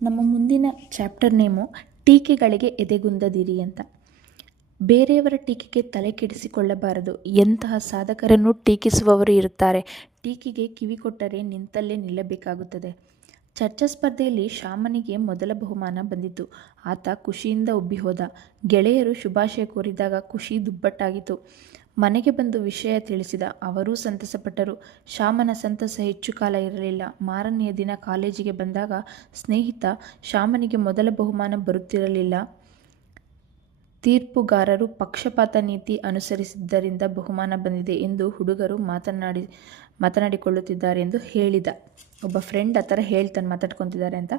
ನಮ್ಮ ಮುಂದಿನ chapter name ಟೀಕೆಗಳಿಗೆ ಎದೆಗುಂದದಿರಿ ಅಂತ. ಬೇರೆಯವರ ಟೀಕೆಗೆ ತಲೆ ಕೆಡಿಸಿಕೊಳ್ಳಬಾರದು. ಎಂತಹ ಸಾಧಕರನ್ನು ಟೀಕಿಸುವವರು ಇರುತ್ತಾರೆ. ಟೀಕೆಗೆ ಕಿವಿ ಕೊಟ್ಟರೆ ನಿಂತಲ್ಲೇ ನಿಲ್ಲಬೇಕಾಗುತ್ತದೆ. ಚರ್ಚಾ ಸ್ಪರ್ಧೆಯಲ್ಲಿ ಶ್ಯಾಮನಿಗೆ ಮೊದಲ ಬಹುಮಾನ ಬಂದಿತು. ಆತ ಖುಷಿಯಿಂದ ಉಬ್ಬಿ ಹೋದ. ಗೆಳೆಯರು ಶುಭಾಶಯ ಕೋರಿದಾಗ ಖುಷಿ ದುಪ್ಪಟ್ಟಾಗಿತು. ಮನೆಗೆ ಬಂದು ವಿಷಯ ತಿಳಿಸಿದ. ಅವರೂ ಸಂತಸಪಟ್ಟರು. ಶ್ಯಾಮನ ಸಂತಸ ಹೆಚ್ಚು ಕಾಲ ಇರಲಿಲ್ಲ. ಮಾರನೆಯ ದಿನ ಕಾಲೇಜಿಗೆ ಬಂದಾಗ ಸ್ನೇಹಿತ, ಶ್ಯಾಮನಿಗೆ ಮೊದಲ ಬಹುಮಾನ ಬರುತ್ತಿರಲಿಲ್ಲ. ತೀರ್ಪುಗಾರರು ಪಕ್ಷಪಾತ ನೀತಿ ಅನುಸರಿಸಿದ್ದರಿಂದ ಬಹುಮಾನ ಬಂದಿದೆ ಎಂದು ಹುಡುಗರು ಮಾತನಾಡಿಕೊಳ್ಳುತ್ತಿದ್ದಾರೆ ಎಂದು ಹೇಳಿದ. ಒಬ್ಬ ಫ್ರೆಂಡ್ ಆ ಥರ ಹೇಳ್ತಾನೆ, ಮಾತಾಡ್ಕೊತಿದ್ದಾರೆ ಅಂತ.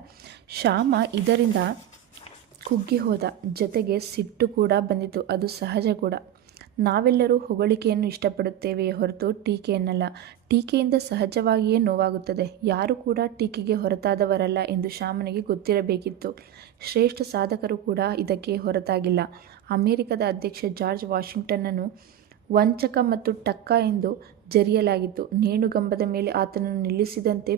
ಶ್ಯಾಮ ಇದರಿಂದ ಕುಗ್ಗಿ ಹೋದ. ಜೊತೆಗೆ ಸಿಟ್ಟು ಕೂಡ ಬಂದಿತು. ಅದು ಸಹಜ ಕೂಡ. ನಾವೆಲ್ಲರೂ ಹೊಗಳಿಕೆಯನ್ನು ಇಷ್ಟಪಡುತ್ತೇವೆಯೇ ಹೊರತು ಟೀಕೆಯನ್ನಲ್ಲ. ಟೀಕೆಯಿಂದ ಸಹಜವಾಗಿಯೇ ನೋವಾಗುತ್ತದೆ. ಯಾರು ಕೂಡ ಟೀಕೆಗೆ ಹೊರತಾದವರಲ್ಲ ಎಂದು ಶ್ಯಾಮನಿಗೆ ಗೊತ್ತಿರಬೇಕಿತ್ತು. ಶ್ರೇಷ್ಠ ಸಾಧಕರು ಕೂಡ ಇದಕ್ಕೆ ಹೊರತಾಗಿಲ್ಲ. ಅಮೆರಿಕದ ಅಧ್ಯಕ್ಷ ಜಾರ್ಜ್ ವಾಷಿಂಗ್ಟನ್ನನ್ನು ವಂಚಕ ಮತ್ತು ಟಕ್ಕ ಎಂದು ಜರಿಯಲಾಗಿತ್ತು. ನೇಣುಗಂಬದ ಮೇಲೆ ಆತನನ್ನು ನಿಲ್ಲಿಸಿದಂತೆ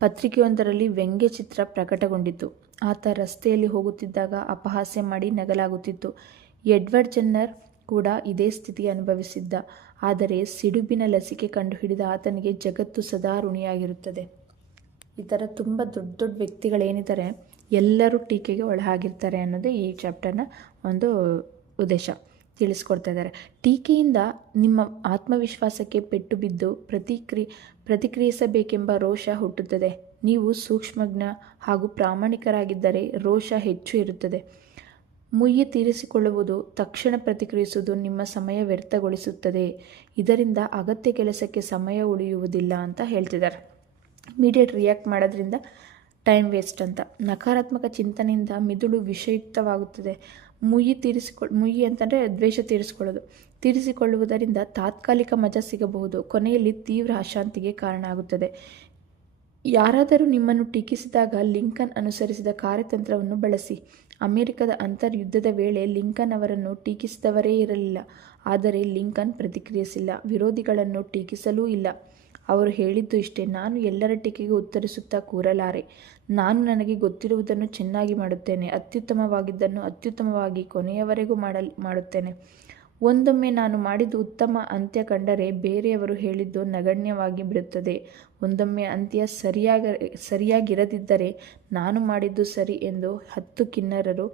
ಪತ್ರಿಕೆಯೊಂದರಲ್ಲಿ ವ್ಯಂಗ್ಯ ಚಿತ್ರ ಪ್ರಕಟಗೊಂಡಿತು. ಆತ ರಸ್ತೆಯಲ್ಲಿ ಹೋಗುತ್ತಿದ್ದಾಗ ಅಪಹಾಸ್ಯ ಮಾಡಿ ನಗಲಾಗುತ್ತಿತ್ತು. ಎಡ್ವರ್ಡ್ ಜೆನ್ನರ್ ಕೂಡ ಇದೇ ಸ್ಥಿತಿ ಅನುಭವಿಸಿದ್ದ. ಆದರೆ ಸಿಡುಬಿನ ಲಸಿಕೆ ಕಂಡುಹಿಡಿದ ಆತನಿಗೆ ಜಗತ್ತು ಸದಾ ಋಣಿಯಾಗಿರುತ್ತದೆ. ಈ ಥರ ತುಂಬ ದೊಡ್ಡ ದೊಡ್ಡ ವ್ಯಕ್ತಿಗಳೇನಿದ್ದಾರೆ ಎಲ್ಲರೂ ಟೀಕೆಗೆ ಒಳಗಾಗಿರ್ತಾರೆ ಅನ್ನೋದು ಈ ಚಾಪ್ಟರ್ನ ಒಂದು ಉದ್ದೇಶ. ತಿಳಿಸ್ಕೊಡ್ತಾ ಇದ್ದಾರೆ. ಟೀಕೆಯಿಂದ ನಿಮ್ಮ ಆತ್ಮವಿಶ್ವಾಸಕ್ಕೆ ಪೆಟ್ಟು ಬಿದ್ದು ಪ್ರತಿಕ್ರಿಯಿಸಬೇಕೆಂಬ ರೋಷ ಹುಟ್ಟುತ್ತದೆ. ನೀವು ಸೂಕ್ಷ್ಮಜ್ಞ ಹಾಗೂ ಪ್ರಾಮಾಣಿಕರಾಗಿದ್ದರೆ ರೋಷ ಹೆಚ್ಚು ಇರುತ್ತದೆ. ಮುಯ್ಯಿ ತೀರಿಸಿಕೊಳ್ಳುವುದು, ತಕ್ಷಣ ಪ್ರತಿಕ್ರಿಯಿಸುವುದು ನಿಮ್ಮ ಸಮಯ ವ್ಯರ್ಥಗೊಳಿಸುತ್ತದೆ. ಇದರಿಂದ ಅಗತ್ಯ ಕೆಲಸಕ್ಕೆ ಸಮಯ ಉಳಿಯುವುದಿಲ್ಲ ಅಂತ ಹೇಳ್ತಿದ್ದಾರೆ. ಇಮಿಡಿಯೇಟ್ ರಿಯಾಕ್ಟ್ ಮಾಡೋದ್ರಿಂದ ಟೈಮ್ ವೇಸ್ಟ್ ಅಂತ. ನಕಾರಾತ್ಮಕ ಚಿಂತನೆಯಿಂದ ಮಿದುಳು ವಿಷಯುಕ್ತವಾಗುತ್ತದೆ. ಮುಯ್ಯಿ ಅಂತಂದರೆ ದ್ವೇಷ ತೀರಿಸಿಕೊಳ್ಳುವುದರಿಂದ ತಾತ್ಕಾಲಿಕ ಮಜಾ ಸಿಗಬಹುದು, ಕೊನೆಯಲ್ಲಿ ತೀವ್ರ ಅಶಾಂತಿಗೆ ಕಾರಣ ಆಗುತ್ತದೆ. ಯಾರಾದರೂ ನಿಮ್ಮನ್ನು ಟೀಕಿಸಿದಾಗ ಲಿಂಕನ್ ಅನುಸರಿಸಿದ ಕಾರ್ಯತಂತ್ರವನ್ನು ಬಳಸಿ. ಅಮೆರಿಕದ ಅಂತರ್ಯುದ್ಧದ ವೇಳೆ ಲಿಂಕನ್ ಅವರನ್ನು ಟೀಕಿಸಿದವರೇ ಇರಲಿಲ್ಲ. ಆದರೆ ಲಿಂಕನ್ ಪ್ರತಿಕ್ರಿಯಿಸಿಲ್ಲ, ವಿರೋಧಿಗಳನ್ನು ಟೀಕಿಸಲೂ ಇಲ್ಲ. ಅವರು ಹೇಳಿದ್ದು ಇಷ್ಟೇ: ನಾನು ಎಲ್ಲರ ಟೀಕೆಗೆ ಉತ್ತರಿಸುತ್ತಾ ಕೂರಲಾರೆ. ನಾನು ನನಗೆ ಗೊತ್ತಿರುವುದನ್ನು ಚೆನ್ನಾಗಿ ಮಾಡುತ್ತೇನೆ, ಅತ್ಯುತ್ತಮವಾಗಿದ್ದನ್ನು ಅತ್ಯುತ್ತಮವಾಗಿ ಕೊನೆಯವರೆಗೂ ಮಾಡುತ್ತೇನೆ. ಒಂದೊಮ್ಮೆ ನಾನು ಮಾಡಿದ್ದು ಉತ್ತಮ ಅಂತ್ಯ ಕಂಡರೆ ಬೇರೆಯವರು ಹೇಳಿದ್ದು ನಗಣ್ಯವಾಗಿ ಬಿಡುತ್ತದೆ. ಒಂದೊಮ್ಮೆ ಅಂತ್ಯ ಸರಿಯಾಗಿರದಿದ್ದರೆ ನಾನು ಮಾಡಿದ್ದು ಸರಿ ಎಂದು 10 ಕಿನ್ನರರು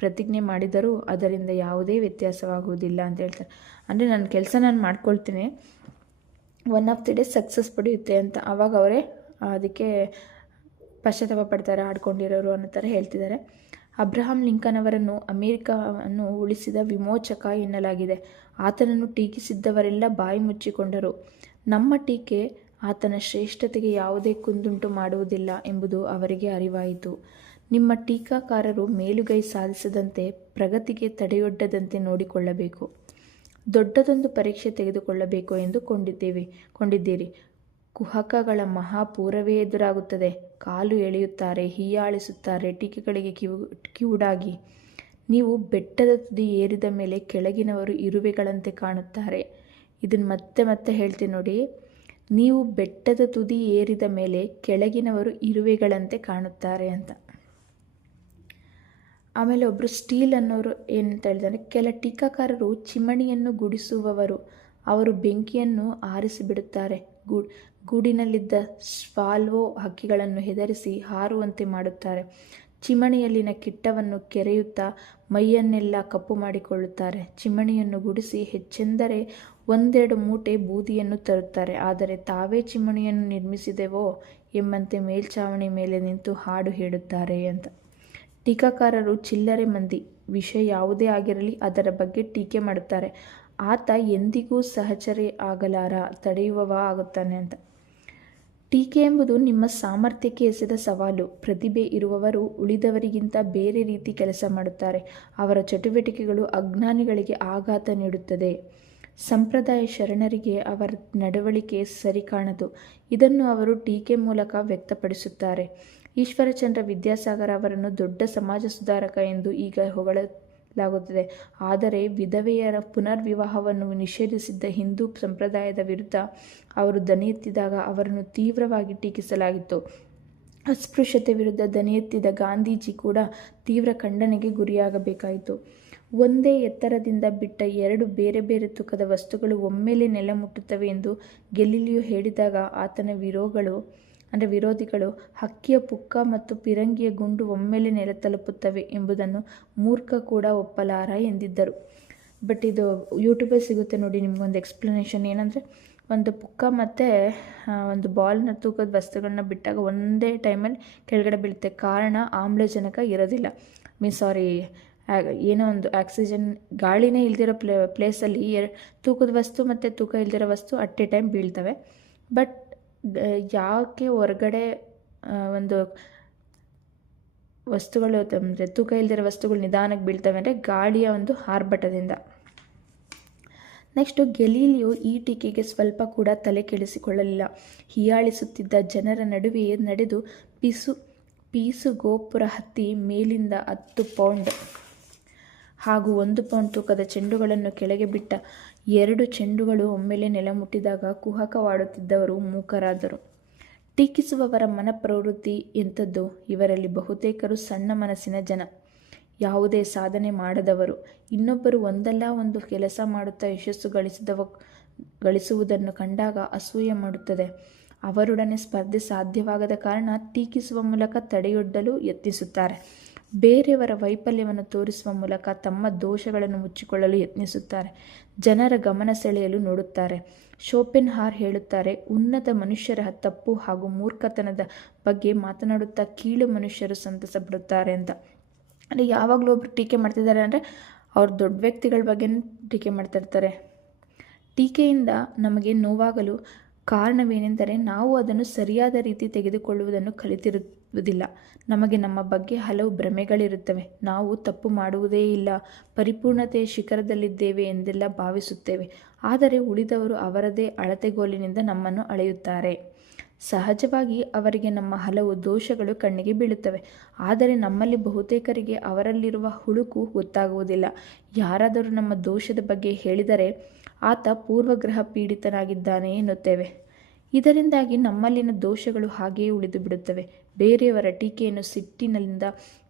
ಪ್ರತಿಜ್ಞೆ ಮಾಡಿದರೂ ಅದರಿಂದ ಯಾವುದೇ ವ್ಯತ್ಯಾಸವಾಗುವುದಿಲ್ಲ ಅಂತ ಹೇಳ್ತಾರೆ. ಅಂದರೆ ನನ್ನ ಕೆಲಸ ನಾನು ಮಾಡ್ಕೊಳ್ತೀನಿ, one of the day success ಪಡೆಯುತ್ತೆ ಅಂತ. ಆವಾಗ ಅವರೇ ಅದಕ್ಕೆ ಪಶ್ಚಾತ್ತಾಪ ಪಡ್ತಾರೆ, ಆಡ್ಕೊಂಡಿರೋರು ಅನ್ನೋ ಥರ ಹೇಳ್ತಿದ್ದಾರೆ. ಅಬ್ರಹಾಂ ಲಿಂಕನ್ ಅವರನ್ನು ಅಮೆರಿಕವನ್ನು ಉಳಿಸಿದ ವಿಮೋಚಕ ಎನ್ನಲಾಗಿದೆ. ಆತನನ್ನು ಟೀಕಿಸಿದ್ದವರೆಲ್ಲ ಬಾಯಿ ಮುಚ್ಚಿಕೊಂಡರು. ನಮ್ಮ ಟೀಕೆ ಆತನ ಶ್ರೇಷ್ಠತೆಗೆ ಯಾವುದೇ ಕುಂದುಂಟು ಮಾಡುವುದಿಲ್ಲ ಎಂಬುದು ಅವರಿಗೆ ಅರಿವಾಯಿತು. ನಿಮ್ಮ ಟೀಕಾಕಾರರು ಮೇಲುಗೈ ಸಾಧಿಸದಂತೆ, ಪ್ರಗತಿಗೆ ತಡೆಯೊಡ್ಡದಂತೆ ನೋಡಿಕೊಳ್ಳಬೇಕು. ದೊಡ್ಡದೊಂದು ಪರೀಕ್ಷೆ ತೆಗೆದುಕೊಳ್ಳಬೇಕು ಎಂದು ಕೊಂಡಿದ್ದೀರಿ. ಕುಹಕಗಳ ಮಹಾಪೂರವೇ ಎದುರಾಗುತ್ತದೆ. ಕಾಲು ಎಳೆಯುತ್ತಾರೆ, ಹೀಯಾಳಿಸುತ್ತಾರೆ, ಟೀಕೆಗಳಿಗೆ ಕಿವುಡಾಗಿ. ನೀವು ಬೆಟ್ಟದ ತುದಿ ಏರಿದ ಮೇಲೆ ಕೆಳಗಿನವರು ಇರುವೆಗಳಂತೆ ಕಾಣುತ್ತಾರೆ. ಇದನ್ನು ಮತ್ತೆ ಮತ್ತೆ ಹೇಳ್ತೀನಿ ನೋಡಿ. ನೀವು ಬೆಟ್ಟದ ತುದಿ ಏರಿದ ಮೇಲೆ ಕೆಳಗಿನವರು ಇರುವೆಗಳಂತೆ ಕಾಣುತ್ತಾರೆ ಅಂತ. ಆಮೇಲೆ ಒಬ್ಬರು ಸ್ಟೀಲ್ ಅನ್ನೋರು ಏನಂತ ಹೇಳಿದರೆ, ಕೆಲ ಟೀಕಾಕಾರರು ಚಿಮಣಿಯನ್ನು ಗುಡಿಸುವವರು. ಅವರು ಬೆಂಕಿಯನ್ನು ಆರಿಸಿಬಿಡುತ್ತಾರೆ. ಗೂಡಿನಲ್ಲಿದ್ದ ಸ್ವಾಲ್ವೋ ಹಕ್ಕಿಗಳನ್ನು ಹೆದರಿಸಿ ಹಾರುವಂತೆ ಮಾಡುತ್ತಾರೆ. ಚಿಮಣಿಯಲ್ಲಿನ ಕಿಟ್ಟವನ್ನು ಕೆರೆಯುತ್ತಾ ಮೈಯನ್ನೆಲ್ಲ ಕಪ್ಪು ಮಾಡಿಕೊಳ್ಳುತ್ತಾರೆ. ಚಿಮಣಿಯನ್ನು ಗುಡಿಸಿ ಹೆಚ್ಚೆಂದರೆ 1-2 ಮೂಟೆ ಬೂದಿಯನ್ನು ತರುತ್ತಾರೆ. ಆದರೆ ತಾವೇ ಚಿಮಣಿಯನ್ನು ನಿರ್ಮಿಸಿದೆವೋ ಎಂಬಂತೆ ಮೇಲ್ಛಾವಣಿ ಮೇಲೆ ನಿಂತು ಹಾಡು ಹೇಳುತ್ತಾರೆ ಅಂತ. ಟೀಕಾಕಾರರು ಚಿಲ್ಲರೆ ಮಂದಿ. ವಿಷಯ ಯಾವುದೇ ಆಗಿರಲಿ ಅದರ ಬಗ್ಗೆ ಟೀಕೆ ಮಾಡುತ್ತಾರೆ. ಆತ ಎಂದಿಗೂ ಸಹಚರಿ ಆಗಲಾರ, ತಡೆಯುವವ ಆಗುತ್ತಾನೆ ಅಂತ. ಟೀಕೆ ಎಂಬುದು ನಿಮ್ಮ ಸಾಮರ್ಥ್ಯಕ್ಕೆ ಎಸೆದ ಸವಾಲು. ಪ್ರತಿಭೆ ಇರುವವರು ಉಳಿದವರಿಗಿಂತ ಬೇರೆ ರೀತಿ ಕೆಲಸ ಮಾಡುತ್ತಾರೆ. ಅವರ ಚಟುವಟಿಕೆಗಳು ಅಜ್ಞಾನಿಗಳಿಗೆ ಆಘಾತ ನೀಡುತ್ತದೆ. ಸಂಪ್ರದಾಯ ಶರಣರಿಗೆ ಅವರ ನಡವಳಿಕೆ ಸರಿ ಕಾಣದು. ಇದನ್ನು ಅವರು ಟೀಕೆ ಮೂಲಕ ವ್ಯಕ್ತಪಡಿಸುತ್ತಾರೆ. ಈಶ್ವರಚಂದ್ರ ವಿದ್ಯಾಸಾಗರ ಅವರನ್ನು ದೊಡ್ಡ ಸಮಾಜ ಸುಧಾರಕ ಎಂದು ಈಗ ಹೊಗಳಲಾಗುತ್ತದೆ. ಆದರೆ ವಿಧವೆಯರ ಪುನರ್ವಿವಾಹವನ್ನು ನಿಷೇಧಿಸಿದ್ದ ಹಿಂದೂ ಸಂಪ್ರದಾಯದ ವಿರುದ್ಧ ಅವರು ದನಿ ಎತ್ತಿದಾಗ ಅವರನ್ನು ತೀವ್ರವಾಗಿ ಟೀಕಿಸಲಾಗಿತ್ತು. ಅಸ್ಪೃಶ್ಯತೆ ವಿರುದ್ಧ ದನಿ ಎತ್ತಿದ ಗಾಂಧೀಜಿ ಕೂಡ ತೀವ್ರ ಖಂಡನೆಗೆ ಗುರಿಯಾಗಬೇಕಾಯಿತು. ಒಂದೇ ಎತ್ತರದಿಂದ ಬಿಟ್ಟ ಎರಡು ಬೇರೆ ಬೇರೆ ತೂಕದ ವಸ್ತುಗಳು ಒಮ್ಮೆಲೆ ನೆಲ ಮುಟ್ಟುತ್ತವೆ ಎಂದು ಗೆಲಿಲಿಯೋ ಹೇಳಿದಾಗ ಆತನ ವಿರೋಧಿಗಳು ಹಕ್ಕಿಯ ಪುಕ್ಕ ಮತ್ತು ಪಿರಂಗಿಯ ಗುಂಡು ಒಮ್ಮೆಲೆ ನೆಲ ತಲುಪುತ್ತವೆ ಎಂಬುದನ್ನು ಮೂರ್ಖ ಕೂಡ ಒಪ್ಪಲಾರ ಎಂದಿದ್ದರು. ಬಟ್ ಇದು ಯೂಟ್ಯೂಬಲ್ಲಿ ಸಿಗುತ್ತೆ ನೋಡಿ ನಿಮಗೊಂದು ಎಕ್ಸ್ಪ್ಲನೇಷನ್. ಏನಂದರೆ ಒಂದು ಪುಕ್ಕ ಮತ್ತು ಒಂದು ಬಾಲ್ನ ತೂಕದ ವಸ್ತುಗಳನ್ನ ಬಿಟ್ಟಾಗ ಒಂದೇ ಟೈಮಲ್ಲಿ ಕೆಳಗಡೆ ಬೀಳುತ್ತೆ. ಕಾರಣ ಆಮ್ಲಜನಕ ಇರೋದಿಲ್ಲ. ಏನೋ ಒಂದು ಆಕ್ಸಿಜನ್ ಗಾಳಿನೇ ಇಲ್ದಿರೋ ಪ್ಲೇಸಲ್ಲಿ ತೂಕದ ವಸ್ತು ಮತ್ತು ತೂಕ ಇಲ್ದಿರೋ ವಸ್ತು ಅಟ್ ಎ ಟೈಮ್ ಬೀಳ್ತವೆ. ಬಟ್ ಯಾಕೆ ಹೊರಗಡೆ ಒಂದು ವಸ್ತುಗಳು ಅಂದರೆ ತೂಕ ಇಲ್ದಿರೋ ವಸ್ತುಗಳು ನಿಧಾನಕ್ಕೆ ಬೀಳ್ತವೆ ಅಂದರೆ ಗಾಳಿಯ ಒಂದು ಆರ್ಭಟದಿಂದ. ನೆಕ್ಸ್ಟು ಗೆಲೀಲಿಯೋ ಈ ಟೀಕೆಗೆ ಸ್ವಲ್ಪ ಕೂಡ ತಲೆ ಕೆಡಿಸಿಕೊಳ್ಳಲಿಲ್ಲ. ಹೀಯಾಳಿಸುತ್ತಿದ್ದ ಜನರ ನಡುವೆಯೇ ನಡೆದು ಪೀಸು ಗೋಪುರ ಹತ್ತಿ ಮೇಲಿಂದ 10 ಪೌಂಡ್ ಹಾಗೂ 1 ಪೌಂಡ್ ತೂಕದ ಚೆಂಡುಗಳನ್ನು ಕೆಳಗೆ ಬಿಟ್ಟ 2 ಚೆಂಡುಗಳು ಒಮ್ಮೆಲೆ ನೆಲ ಮುಟ್ಟಿದಾಗ ಕುಹಕವಾಡುತ್ತಿದ್ದವರು ಮೂಕರಾದರು. ಟೀಕಿಸುವವರ ಮನಪ್ರವೃತ್ತಿ ಎಂಥದ್ದು? ಇವರಲ್ಲಿ ಬಹುತೇಕರು ಸಣ್ಣ ಮನಸ್ಸಿನ ಜನ, ಯಾವುದೇ ಸಾಧನೆ ಮಾಡದವರು. ಇನ್ನೊಬ್ಬರು ಒಂದಲ್ಲ ಒಂದು ಕೆಲಸ ಮಾಡುತ್ತಾ ಯಶಸ್ಸು ಗಳಿಸುವುದನ್ನು ಕಂಡಾಗ ಅಸೂಯೆ ಮಾಡುತ್ತದೆ. ಅವರೊಡನೆ ಸ್ಪರ್ಧೆ ಸಾಧ್ಯವಾಗದ ಕಾರಣ ಟೀಕಿಸುವ ಮೂಲಕ ತಡೆಯೊಡ್ಡಲು ಯತ್ನಿಸುತ್ತಾರೆ. ಬೇರೆಯವರ ವೈಫಲ್ಯವನ್ನು ತೋರಿಸುವ ಮೂಲಕ ತಮ್ಮ ದೋಷಗಳನ್ನು ಮುಚ್ಚಿಕೊಳ್ಳಲು ಯತ್ನಿಸುತ್ತಾರೆ. ಜನರ ಗಮನ ಸೆಳೆಯಲು ನೋಡುತ್ತಾರೆ. ಶೋಪೆನ್ಹಾರ್ ಹೇಳುತ್ತಾರೆ, ಉನ್ನತ ಮನುಷ್ಯರ ತಪ್ಪು ಹಾಗೂ ಮೂರ್ಖತನದ ಬಗ್ಗೆ ಮಾತನಾಡುತ್ತಾ ಕೀಳು ಮನುಷ್ಯರು ಸಂತಸ ಪಡುತ್ತಾರೆ ಅಂತ. ಅಂದರೆ ಯಾವಾಗಲೂ ಒಬ್ಬರು ಟೀಕೆ ಮಾಡ್ತಿದ್ದಾರೆ ಅಂದರೆ ಅವ್ರು ದೊಡ್ಡ ವ್ಯಕ್ತಿಗಳ ಬಗ್ಗೆ ಟೀಕೆ ಮಾಡ್ತಿರ್ತಾರೆ. ಟೀಕೆಯಿಂದ ನಮಗೆ ನೋವಾಗಲು ಕಾರಣವೇನೆಂದರೆ ನಾವು ಅದನ್ನು ಸರಿಯಾದ ರೀತಿ ತೆಗೆದುಕೊಳ್ಳುವುದನ್ನು ಕಲಿತಿರುವುದಿಲ್ಲ. ನಮಗೆ ನಮ್ಮ ಬಗ್ಗೆ ಹಲವು ಭ್ರಮೆಗಳಿರುತ್ತವೆ. ನಾವು ತಪ್ಪು ಮಾಡುವುದೇ ಇಲ್ಲ, ಪರಿಪೂರ್ಣತೆಯ ಶಿಖರದಲ್ಲಿದ್ದೇವೆ ಎಂದೆಲ್ಲ ಭಾವಿಸುತ್ತೇವೆ. ಆದರೆ ಉಳಿದವರು ಅವರದೇ ಅಳತೆಗೋಲಿನಿಂದ ನಮ್ಮನ್ನು ಅಳೆಯುತ್ತಾರೆ. ಸಹಜವಾಗಿ ಅವರಿಗೆ ನಮ್ಮ ಹಲವು ದೋಷಗಳು ಕಣ್ಣಿಗೆ ಬೀಳುತ್ತವೆ. ಆದರೆ ನಮ್ಮಲ್ಲಿ ಬಹುತೇಕರಿಗೆ ಅವರಲ್ಲಿರುವ ಹುಳುಕು ಗೊತ್ತಾಗುವುದಿಲ್ಲ. ಯಾರಾದರೂ ನಮ್ಮ ದೋಷದ ಬಗ್ಗೆ ಹೇಳಿದರೆ ಆತ ಪೂರ್ವಗ್ರಹ ಪೀಡಿತನಾಗಿದ್ದಾನೆ ಎನ್ನುತ್ತೇವೆ. ಇದರಿಂದಾಗಿ ನಮ್ಮಲ್ಲಿನ ದೋಷಗಳು ಹಾಗೆಯೇ ಉಳಿದು ಬಿಡುತ್ತವೆ. ಬೇರೆಯವರ ಟೀಕೆಯನ್ನು ಸಿಟ್ಟಿನಿಂದ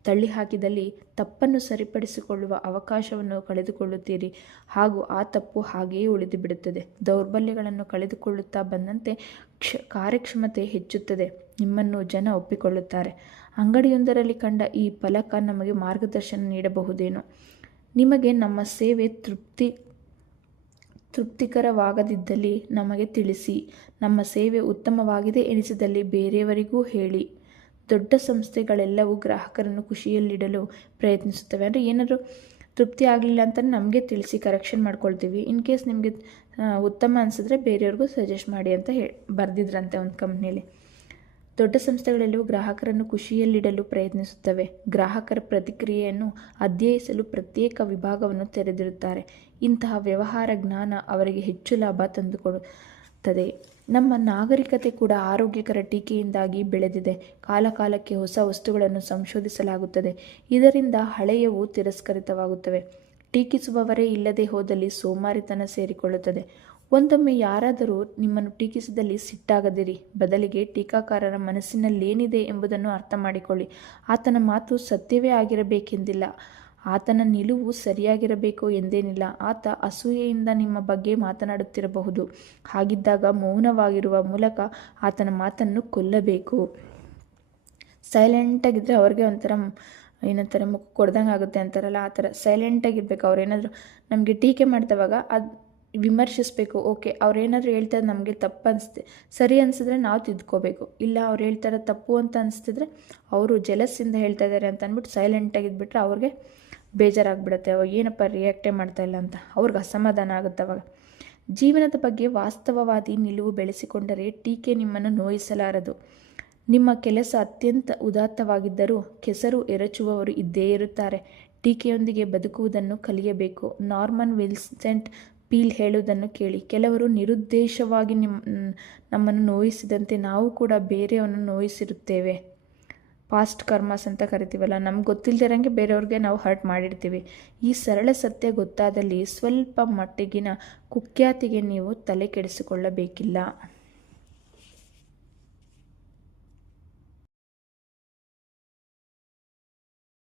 ತಳ್ಳಿಹಾಕಿದಲ್ಲಿ ತಪ್ಪನ್ನು ಸರಿಪಡಿಸಿಕೊಳ್ಳುವ ಅವಕಾಶವನ್ನು ಕಳೆದುಕೊಳ್ಳುತ್ತೀರಿ ಹಾಗೂ ಆ ತಪ್ಪು ಹಾಗೆಯೇ ಉಳಿದು ಬಿಡುತ್ತದೆ. ದೌರ್ಬಲ್ಯಗಳನ್ನು ಕಳೆದುಕೊಳ್ಳುತ್ತಾ ಬಂದಂತೆ ಕಾರ್ಯಕ್ಷಮತೆ ಹೆಚ್ಚುತ್ತದೆ. ನಿಮ್ಮನ್ನು ಜನ ಒಪ್ಪಿಕೊಳ್ಳುತ್ತಾರೆ. ಅಂಗಡಿಯೊಂದರಲ್ಲಿ ಕಂಡ ಈ ಫಲಕ ನಮಗೆ ಮಾರ್ಗದರ್ಶನ ನೀಡಬಹುದೇನೋ? ನಿಮಗೆ ನಮ್ಮ ಸೇವೆ ತೃಪ್ತಿಕರವಾಗದಿದ್ದಲ್ಲಿ ನಮಗೆ ತಿಳಿಸಿ. ನಮ್ಮ ಸೇವೆ ಉತ್ತಮವಾಗಿದೆ ಎನಿಸಿದಲ್ಲಿ ಬೇರೆಯವರಿಗೂ ಹೇಳಿ. ದೊಡ್ಡ ಸಂಸ್ಥೆಗಳೆಲ್ಲವೂ ಗ್ರಾಹಕರನ್ನು ಖುಷಿಯಲ್ಲಿಡಲು ಪ್ರಯತ್ನಿಸುತ್ತವೆ. ಅಂದರೆ ಏನಾದರೂ ತೃಪ್ತಿ ಆಗಲಿಲ್ಲ ಅಂತ ನಮಗೆ ತಿಳಿಸಿ, ಕರೆಕ್ಷನ್ ಮಾಡ್ಕೊಳ್ತೀವಿ. ಇನ್ ಕೇಸ್ ನಿಮಗೆ ಉತ್ತಮ ಅನಿಸಿದ್ರೆ ಬೇರೆಯವ್ರಿಗೂ ಸಜೆಸ್ಟ್ ಮಾಡಿ ಅಂತ ಬರೆದಿದ್ರಂತೆ ಒಂದು ಕಂಪ್ನಿಯಲ್ಲಿ. ದೊಡ್ಡ ಸಂಸ್ಥೆಗಳೆಲ್ಲವೂ ಗ್ರಾಹಕರನ್ನು ಖುಷಿಯಲ್ಲಿಡಲು ಪ್ರಯತ್ನಿಸುತ್ತವೆ. ಗ್ರಾಹಕರ ಪ್ರತಿಕ್ರಿಯೆಯನ್ನು ಅಧ್ಯಯಿಸಲು ಪ್ರತ್ಯೇಕ ವಿಭಾಗವನ್ನು ತೆರೆದಿರುತ್ತಾರೆ. ಇಂತಹ ವ್ಯವಹಾರ ಜ್ಞಾನ ಅವರಿಗೆ ಹೆಚ್ಚು ಲಾಭ ತಂದುಕೊಡುತ್ತದೆ. ನಮ್ಮ ನಾಗರಿಕತೆ ಕೂಡ ಆರೋಗ್ಯಕರ ಟೀಕೆಯಿಂದಾಗಿ ಬೆಳೆದಿದೆ. ಕಾಲಕಾಲಕ್ಕೆ ಹೊಸ ವಸ್ತುಗಳನ್ನು ಸಂಶೋಧಿಸಲಾಗುತ್ತದೆ. ಇದರಿಂದ ಹಳೆಯವು ತಿರಸ್ಕೃತವಾಗುತ್ತವೆ. ಟೀಕಿಸುವವರೇ ಇಲ್ಲದೆ ಹೋದಲ್ಲಿ ಸೋಮಾರಿತನ ಸೇರಿಕೊಳ್ಳುತ್ತದೆ. ಒಂದೊಮ್ಮೆ ಯಾರಾದರೂ ನಿಮ್ಮನ್ನು ಟೀಕಿಸಿದಲ್ಲಿ ಸಿಟ್ಟಾಗದಿರಿ. ಬದಲಿಗೆ ಟೀಕಾಕಾರರ ಮನಸ್ಸಿನಲ್ಲೇನಿದೆ ಎಂಬುದನ್ನು ಅರ್ಥ ಮಾಡಿಕೊಳ್ಳಿ. ಆತನ ಮಾತು ಸತ್ಯವೇ ಆಗಿರಬೇಕೆಂದಿಲ್ಲ. ಆತನ ನಿಲುವು ಸರಿಯಾಗಿರಬೇಕು ಎಂದೇನಿಲ್ಲ. ಆತ ಅಸೂಯೆಯಿಂದ ನಿಮ್ಮ ಬಗ್ಗೆ ಮಾತನಾಡುತ್ತಿರಬಹುದು. ಹಾಗಿದ್ದಾಗ ಮೌನವಾಗಿರುವ ಮೂಲಕ ಆತನ ಮಾತನ್ನು ಕೊಲ್ಲಬೇಕು. ಸೈಲೆಂಟಾಗಿದ್ದರೆ ಅವ್ರಿಗೆ ಏನಂತಾರೆ ಮುಖ ಕೊಡ್ದಂಗೆ ಆಗುತ್ತೆ ಅಂತಾರಲ್ಲ, ಆ ಥರ ಸೈಲೆಂಟಾಗಿರ್ಬೇಕು. ಅವ್ರೇನಾದರೂ ನಮಗೆ ಟೀಕೆ ಮಾಡ್ತವಾಗ ಅದು ವಿಮರ್ಶಿಸಬೇಕು. ಓಕೆ, ಅವ್ರೇನಾದರೂ ಹೇಳ್ತಾರೆ ನಮಗೆ ತಪ್ಪು ಅನಿಸುತ್ತೆ, ಸರಿ ಅನಿಸಿದ್ರೆ ನಾವು ತಿದ್ಕೋಬೇಕು. ಇಲ್ಲ ಅವ್ರು ಹೇಳ್ತಾರೆ ತಪ್ಪು ಅಂತ ಅನಿಸ್ತಿದ್ರೆ ಅವರು ಜಲಸ್ಸಿಂದ ಹೇಳ್ತಾ ಇದ್ದಾರೆ ಅಂತ ಅಂದ್ಬಿಟ್ಟು ಸೈಲೆಂಟಾಗಿದ್ಬಿಟ್ರೆ ಅವ್ರಿಗೆ ಬೇಜಾರಾಗ್ಬಿಡುತ್ತೆ. ಅವಾಗ ಏನಪ್ಪ ರಿಯಾಕ್ಟೇ ಮಾಡ್ತಾಯಿಲ್ಲ ಅಂತ ಅವ್ರಿಗೆ ಅಸಮಾಧಾನ ಆಗುತ್ತೆ. ಅವಾಗ ಜೀವನದ ಬಗ್ಗೆ ವಾಸ್ತವವಾದಿ ನಿಲುವು ಬೆಳೆಸಿಕೊಂಡರೆ ಟೀಕೆ ನಿಮ್ಮನ್ನು ನೋಯಿಸಲಾರದು. ನಿಮ್ಮ ಕೆಲಸ ಅತ್ಯಂತ ಉದಾತ್ತವಾಗಿದ್ದರೂ ಕೆಸರು ಎರಚುವವರು ಇದ್ದೇ ಇರುತ್ತಾರೆ. ಟೀಕೆಯೊಂದಿಗೆ ಬದುಕುವುದನ್ನು ಕಲಿಯಬೇಕು. ನಾರ್ಮನ್ ವಿನ್ಸೆಂಟ್ ಪೀಲ್ ಹೇಳುವುದನ್ನು ಕೇಳಿ. ಕೆಲವರು ನಿರುದ್ದೇಶವಾಗಿ ನಮ್ಮನ್ನು ನೋಯಿಸಿದಂತೆ ನಾವು ಕೂಡ ಬೇರೆಯನ್ನು ನೋಯಿಸಿರುತ್ತೇವೆ. ಪಾಸ್ಟ್ ಕರ್ಮಸ್ ಅಂತ ಕರಿತೀವಲ್ಲ, ನಮ್ಗೆ ಗೊತ್ತಿಲ್ಲದಿರಂಗೆ ಬೇರೆಯವ್ರಿಗೆ ನಾವು ಹರ್ಟ್ ಮಾಡಿರ್ತೀವಿ. ಈ ಸರಳ ಸತ್ಯ ಗೊತ್ತಾದಲ್ಲಿ ಸ್ವಲ್ಪ ಮಟ್ಟಿಗಿನ ಕುಖ್ಯಾತಿಗೆ ನೀವು ತಲೆ ಕೆಡಿಸಿಕೊಳ್ಳಬೇಕಿಲ್ಲ.